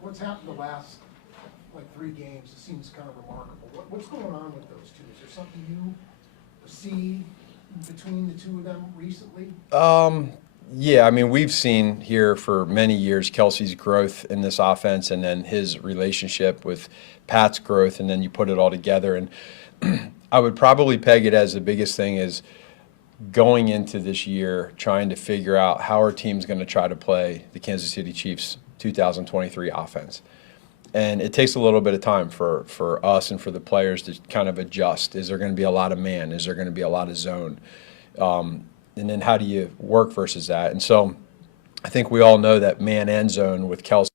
what's happened the last, like, 3 games, it seems kind of remarkable. What's going on with those two? Is there something you see between the two of them recently? Yeah, I mean, we've seen here for many years Kelsey's growth in this offense and then his relationship with Pat's growth, and then you put it all together. And I would probably peg it as the biggest thing is going into this year trying to figure out how our team's going to try to play the Kansas City Chiefs 2023 offense. And it takes a little bit of time for us and for the players to kind of adjust. Is there going to be a lot of man? Is there going to be a lot of zone? And then how do you work versus that? And so I think we all know that man and zone with Kelsey.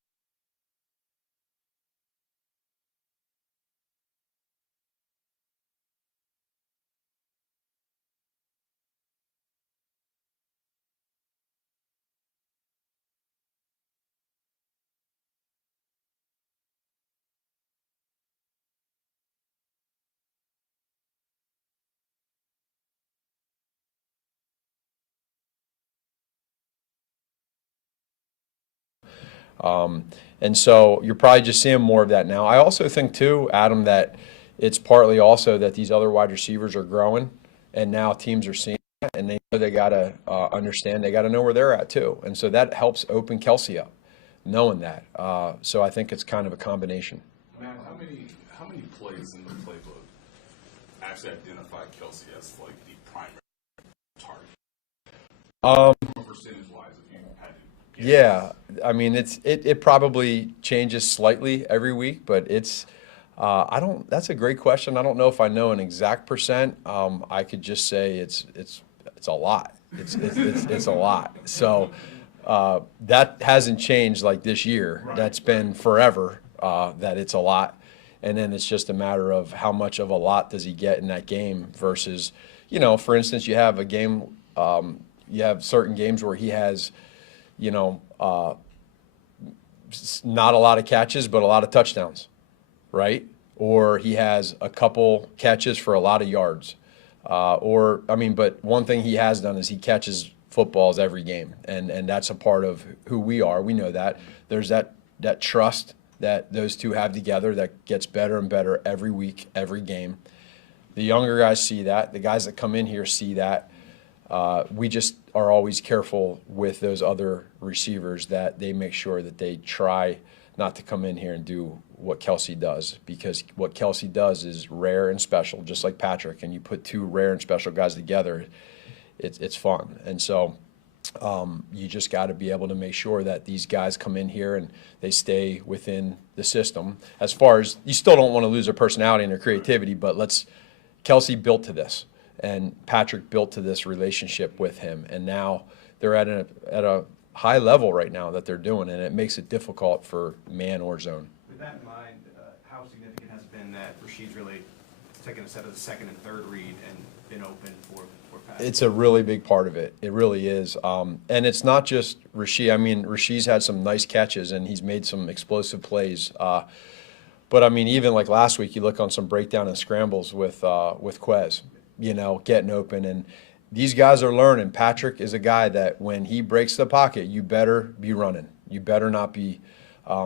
And so you're probably just seeing more of that now. I also think too, Adam, that it's partly also that these other wide receivers are growing, and now teams are seeing that, and they know they got to understand, they got to know where they're at too. And so that helps open Kelsey up, knowing that. So I think it's kind of a combination. Matt, how many plays in the playbook actually identify Kelsey as like the primary target? Percentage-wise, if you had to. Yeah, I mean it probably changes slightly every week, but it's I don't. That's a great question. I don't know if I know an exact percent. I could just say it's a lot. It's a lot. So that hasn't changed like this year. Right. That's been forever. That it's a lot, and then it's just a matter of how much of a lot does he get in that game versus, for instance, you have a game. You have certain games where he has, not a lot of catches, but a lot of touchdowns, right? Or he has a couple catches for a lot of yards. But one thing he has done is he catches footballs every game, and that's a part of who we are. We know that. There's that trust that those two have together that gets better and better every week, every game. The younger guys see that. The guys that come in here see that. We just are always careful with those other receivers that they make sure that they try not to come in here and do what Kelsey does, because what Kelsey does is rare and special, just like Patrick. And you put two rare and special guys together, it's fun. And so you just got to be able to make sure that these guys come in here and they stay within the system. As far as you still don't want to lose their personality and their creativity, but Kelsey built to this. And Patrick built to this relationship with him, and now they're at a high level right now that they're doing, and it makes it difficult for man or zone. With that in mind, how significant has it been that Rashid's really taken a set of the second and third read and been open for Patrick? It's a really big part of it. It really is, and it's not just Rashid. I mean, Rashid's had some nice catches, and he's made some explosive plays. But I mean, even like last week, you look on some breakdown and scrambles with Quez. Getting open. And these guys are learning. Patrick is a guy that when he breaks the pocket, you better be running. You better not be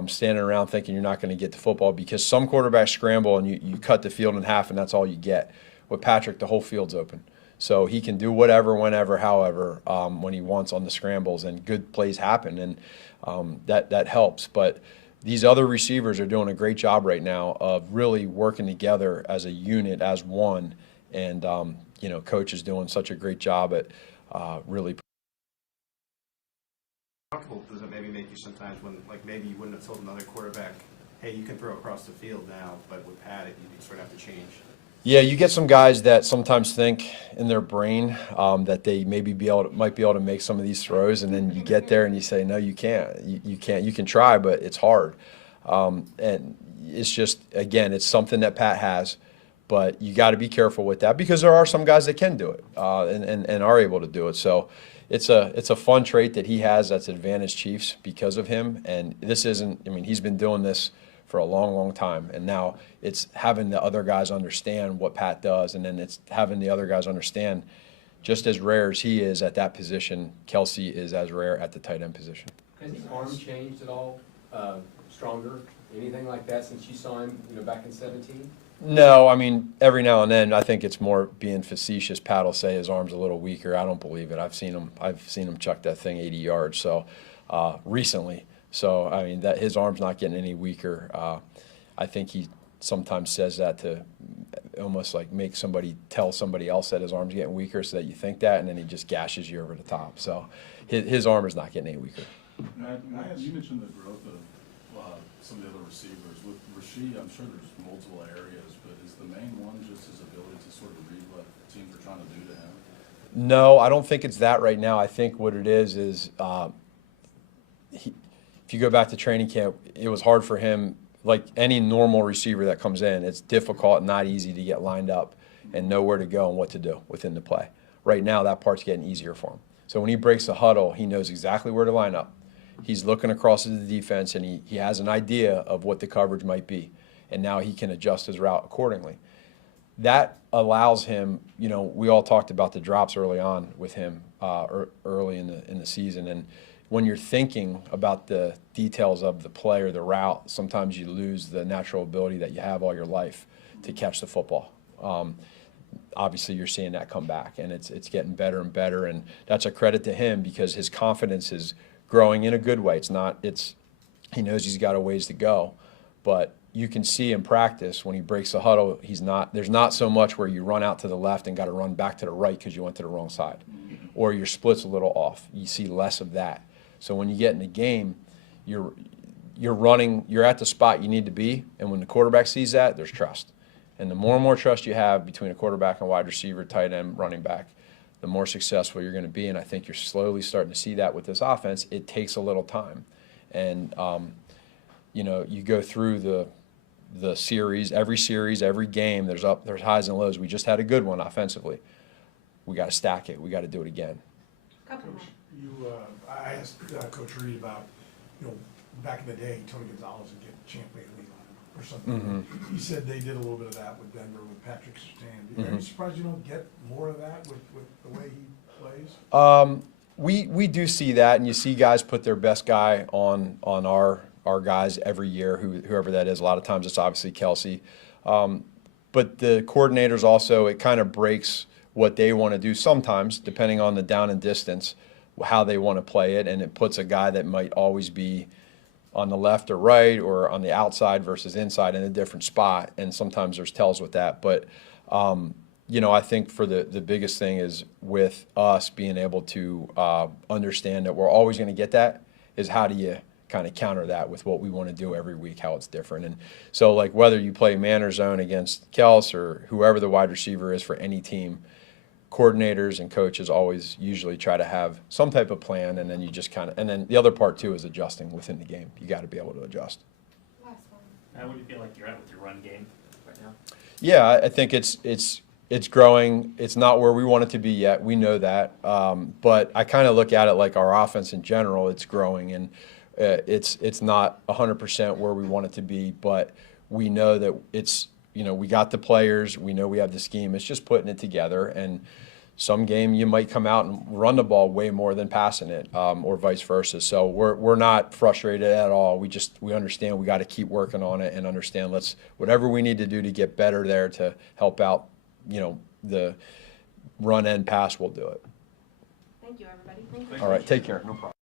standing around thinking you're not going to get the football, because some quarterbacks scramble and you cut the field in half and that's all you get. With Patrick, the whole field's open. So he can do whatever, whenever, however, when he wants on the scrambles, and good plays happen, and that helps. But these other receivers are doing a great job right now of really working together as a unit, as one. And, Coach is doing such a great job at really. Comfortable does it maybe make you sometimes when, like, maybe you wouldn't have told another quarterback, hey, you can throw across the field now, but with Pat, you sort of have to change? Yeah, you get some guys that sometimes think in their brain that they maybe might be able to make some of these throws, and then you get there and you say, no, you can't. You can't. You can try, but it's hard. And it's just, again, it's something that Pat has. But you got to be careful with that, because there are some guys that can do it and are able to do it. So it's a fun trait that he has that's advantage Chiefs because of him. And this isn't, I mean, he's been doing this for a long, long time. And now it's having the other guys understand what Pat does, and then it's having the other guys understand, just as rare as he is at that position, Kelsey is as rare at the tight end position. Has his arm changed at all stronger, anything like that since you saw him, back in 17? No, I mean, every now and then, I think it's more being facetious. Pat will say his arm's a little weaker. I don't believe it. I've seen him chuck that thing 80 yards. So recently, so I mean that his arm's not getting any weaker. I think he sometimes says that to almost like make somebody tell somebody else that his arm's getting weaker, so that you think that, and then he just gashes you over the top. So his arm is not getting any weaker. You mentioned the growth of some of the other receivers. With Rasheed, I'm sure there's multiple areas, but is the main one just his ability to sort of read what teams are trying to do to him? No, I don't think it's that right now. I think what it is if you go back to training camp, it was hard for him. Like any normal receiver that comes in, it's difficult and not easy to get lined up and know where to go and what to do within the play. Right now, that part's getting easier for him. So when he breaks the huddle, he knows exactly where to line up. He's looking across at the defense, and he has an idea of what the coverage might be, and now he can adjust his route accordingly. That allows him, we all talked about the drops early on with him early in the season, and when you're thinking about the details of the play or the route, sometimes you lose the natural ability that you have all your life to catch the football. Obviously, you're seeing that come back, and it's getting better and better, and that's a credit to him because his confidence is growing in a good way. He knows he's got a ways to go, but you can see in practice when he breaks the huddle, there's not so much where you run out to the left and got to run back to the right because you went to the wrong side, or your split's a little off. You see less of that. So when you get in the game, you're at the spot you need to be, and when the quarterback sees that, there's trust. And the more and more trust you have between a quarterback and wide receiver, tight end, running back, the more successful you're going to be. And I think you're slowly starting to see that with this offense. It takes a little time. And, you go through the series, every game, there's highs and lows. We just had a good one offensively. We got to stack it. We got to do it again. Coach, I asked Coach Reed about, back in the day, Tony Gonzalez would get champion lead on him or something. Mm-hmm. He said they did a little bit of that with Denver with Patrick Surtain. Are you surprised you don't get more of that with the way he plays? We do see that, and you see guys put their best guy on our guys every year, whoever that is. A lot of times it's obviously Kelsey. But the coordinators also, it kind of breaks what they want to do sometimes, depending on the down and distance, how they want to play it, and it puts a guy that might always be on the left or right or on the outside versus inside in a different spot, and sometimes there's tells with that. But, I think for the biggest thing is with us being able to understand that we're always going to get that is how do you kind of counter that with what we want to do every week, how it's different. And so, like, whether you play man or zone against Kels or whoever the wide receiver is for any team, coordinators and coaches always usually try to have some type of plan, and then you just and then the other part too is adjusting within the game. You got to be able to adjust. Last one. How would you feel like you're at with your run game right now? Yeah, I think it's growing. It's not where we want it to be yet. We know that, but I kind of look at it like our offense in general. It's growing, and it's not 100% where we want it to be, but we know that it's. We got the players. We know we have the scheme. It's just putting it together. And some game you might come out and run the ball way more than passing it, or vice versa. So we're not frustrated at all. We understand we got to keep working on it and understand whatever we need to do to get better there to help out. The run and pass. We'll do it. Thank you, everybody. Thank you. All right. Take care. No problem.